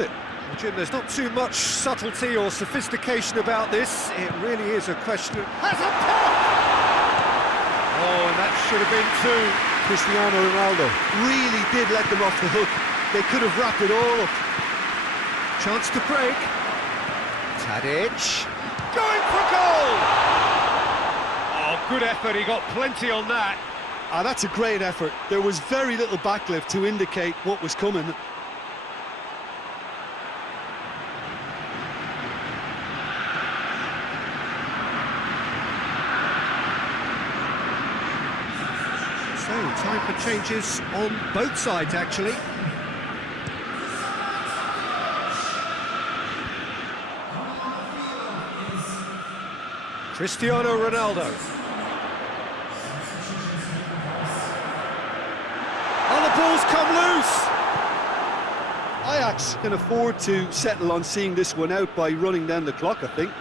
about it. Well, Jim, there's not too much subtlety or sophistication about this. It really is a question of... Has a pop! Oh, and that should have been two. Cristiano Ronaldo really did let them off the hook. They could have wrapped it all up. Chance to break. Tadic. Going for goal! Oh, good effort. He got plenty on that. Ah, that's a great effort. There was very little backlift to indicate what was coming. So, time for changes on both sides, actually. Cristiano Ronaldo. And the ball's come loose! Ajax can afford to settle on seeing this one out by running down the clock, I think.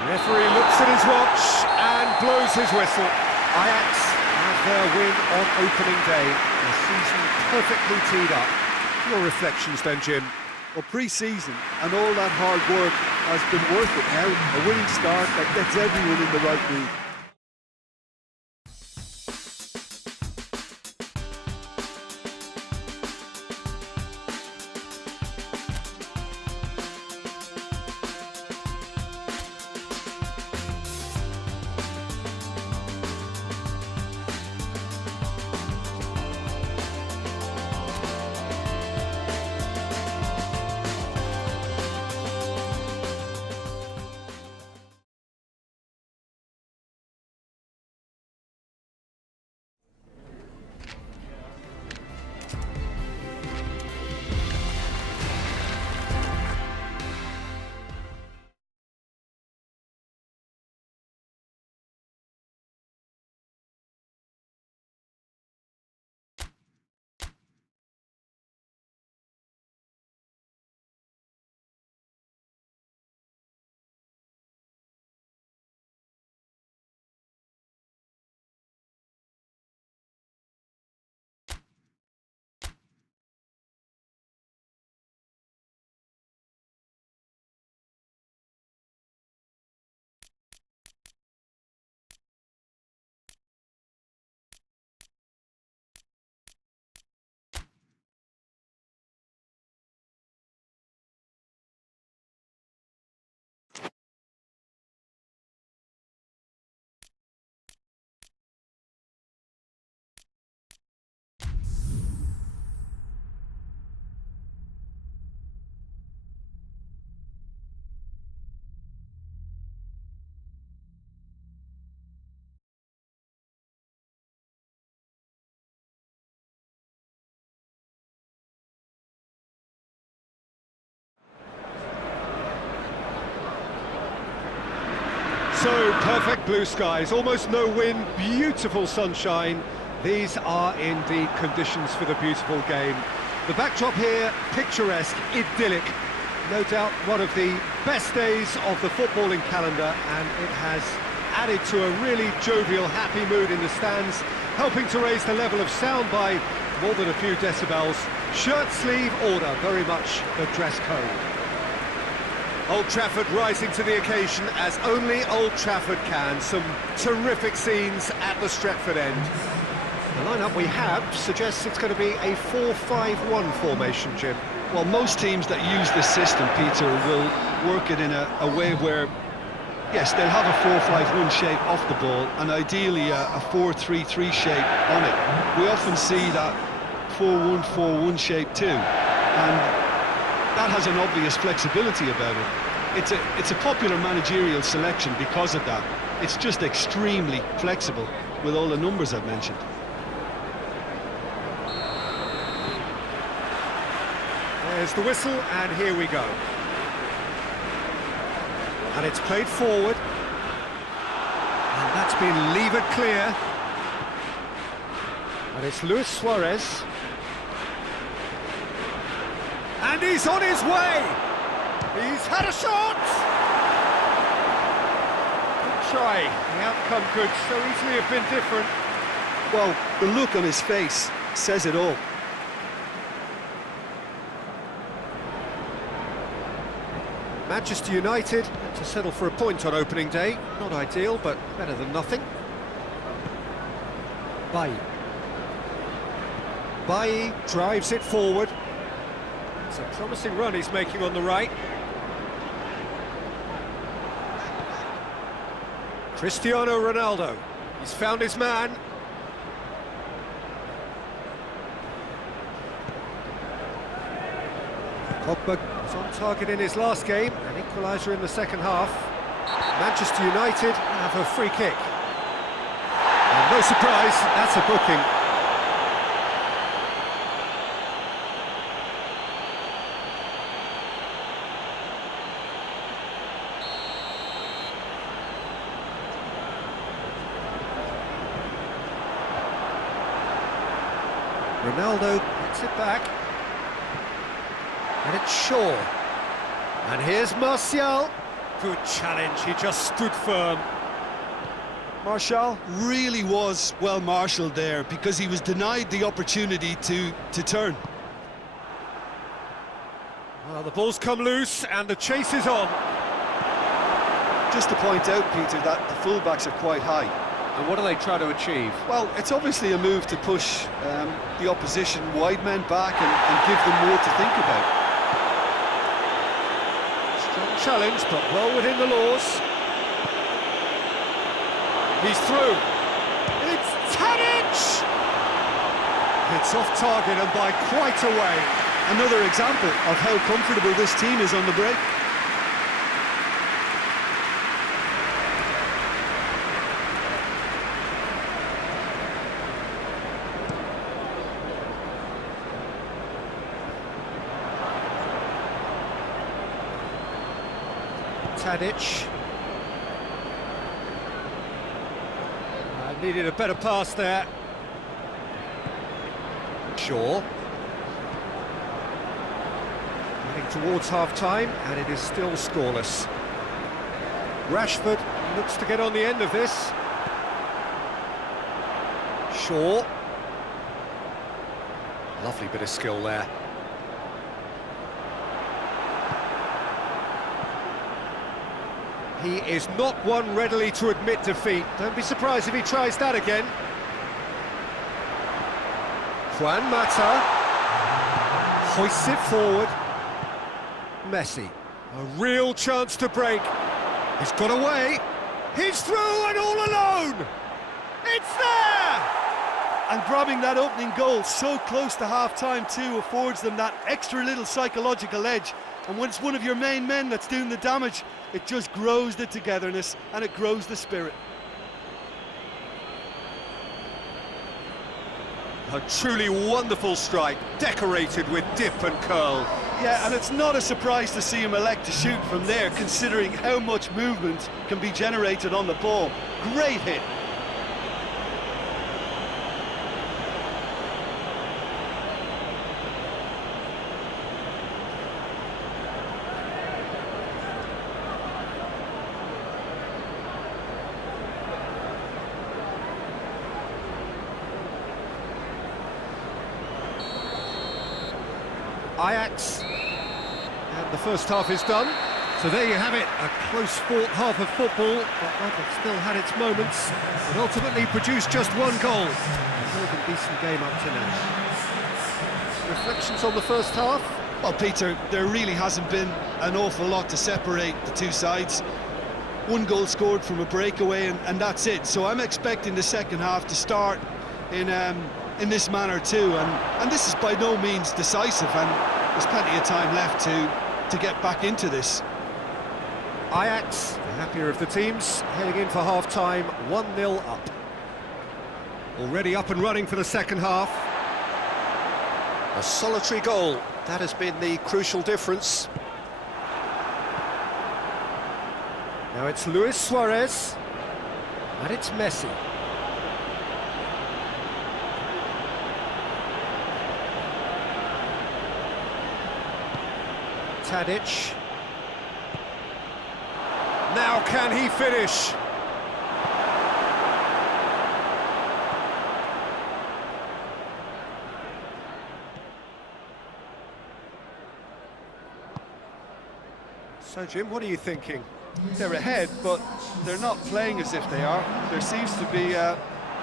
The referee looks at his watch and blows his whistle. Ajax have their win on opening day. The season perfectly teed up. Your reflections then, Jim? Well, pre-season and all that hard work has been worth it now. A winning start that gets everyone in the right mood. So, perfect blue skies, almost no wind, beautiful sunshine. These are indeed conditions for the beautiful game. The backdrop here, picturesque, idyllic. No doubt one of the best days of the footballing calendar, and it has added to a really jovial, happy mood in the stands, helping to raise the level of sound by more than a few decibels. Shirt sleeve order, very much the dress code. Old Trafford rising to the occasion as only Old Trafford can. Some terrific scenes at the Stretford end. The lineup we have suggests it's going to be a 4-5-1 formation, Jim. Well, most teams that use this system, Peter, will work it in a way where, yes, they'll have a 4-5-1 shape off the ball and ideally a 4-3-3 shape on it. We often see that 4-1-4-1 shape too, and that has an obvious flexibility about it. It's a popular managerial selection because of that. It's just extremely flexible with all the numbers I've mentioned. There's the whistle, and here we go. And it's played forward. And that's been levered clear. And it's Luis Suarez. And he's on his way! He's had a shot! Good try. The outcome could so easily have been different. Well, the look on his face says it all. Manchester United had to settle for a point on opening day. Not ideal, but better than nothing. Bailly drives it forward. It's a promising run he's making on the right. Cristiano Ronaldo. He's found his man. Pogba was on target in his last game, an equaliser in the second half. Manchester United have a free kick. And no surprise, that's a booking. Ronaldo gets it back. And it's Shaw. And here's Martial. Good challenge, he just stood firm. Martial really was well marshalled there because he was denied the opportunity to turn. Well, the ball's come loose and the chase is on. Just to point out, Peter, that the fullbacks are quite high. And what do they try to achieve? Well, it's obviously a move to push the opposition wide men back and give them more to think about. Strong challenge, but well within the laws. He's through. It's Tadic! It's off target and by quite a way. Another example of how comfortable this team is on the break. Tadic. Needed a better pass there. Shaw. Heading towards half-time, and it is still scoreless. Rashford looks to get on the end of this. Shaw. Lovely bit of skill there. He is not one readily to admit defeat. Don't be surprised if he tries that again. Juan Mata hoists it forward. Messi, a real chance to break. He's got away. He's through and all alone. It's there! And grabbing that opening goal so close to half-time too affords them that extra little psychological edge. And when it's one of your main men that's doing the damage, it just grows the togetherness and it grows the spirit. A truly wonderful strike, decorated with dip and curl. Yeah, and it's not a surprise to see him elect to shoot from there, considering how much movement can be generated on the ball. Great hit. Ajax, and the first half is done. So there you have it, a close-fought half of football, but one that still had its moments, but ultimately produced just one goal. A more than decent game up to now. Reflections on the first half? Well, Peter, there really hasn't been an awful lot to separate the two sides. One goal scored from a breakaway, and that's it. So I'm expecting the second half to start in this manner too, and this is by no means decisive, and there's plenty of time left to get back into this. Ajax, the happier of the teams, heading in for half-time, 1-0 up. Already up and running for the second half. A solitary goal, that has been the crucial difference. Now it's Luis Suarez, and it's Messi. Tadic. Now can he finish? So, Jim, what are you thinking? They're ahead, but they're not playing as if they are. There seems to be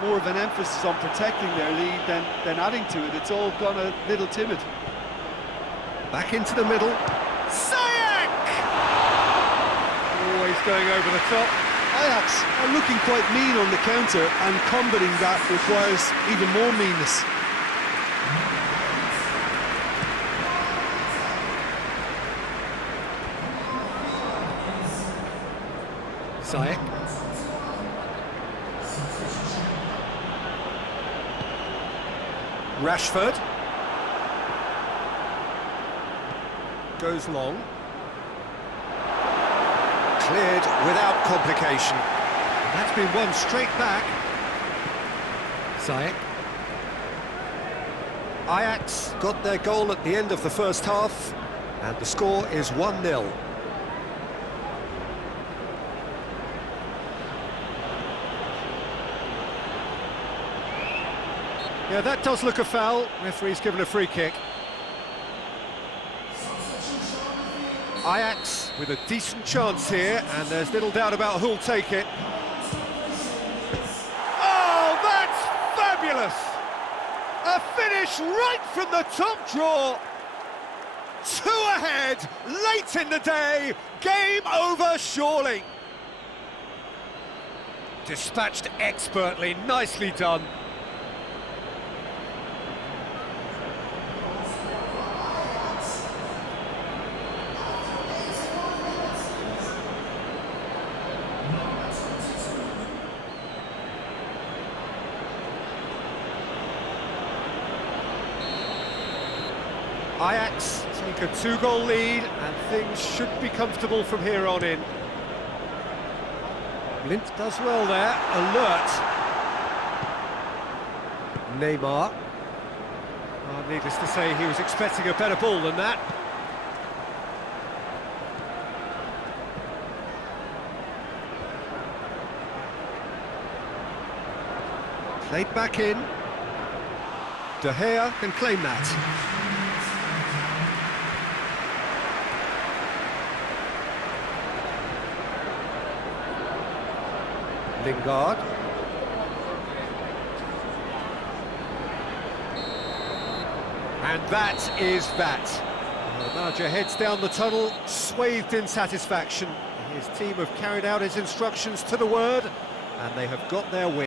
more of an emphasis on protecting their lead than adding to it. It's all gone a little timid. Back into the middle. Ziyech! Always going over the top. Ajax are looking quite mean on the counter, and combating that requires even more meanness. Ziyech. Rashford. Goes long. Cleared without complication. That's been won straight back. Ziyech. Ajax got their goal at the end of the first half, and the score is 1-0. Yeah, that does look a foul. Referee's given a free kick. Ajax with a decent chance here, and there's little doubt about who'll take it. Oh, that's fabulous! A finish right from the top draw. 2 ahead, late in the day, game over surely. Dispatched expertly, nicely done. Ajax take a 2-goal lead, and things should be comfortable from here on in. Lint does well there, alert. Neymar. Oh, needless to say, he was expecting a better ball than that. Played back in. De Gea can claim that. Lingard. And that is that. The manager heads down the tunnel, swathed in satisfaction. His team have carried out his instructions to the word, and they have got their win.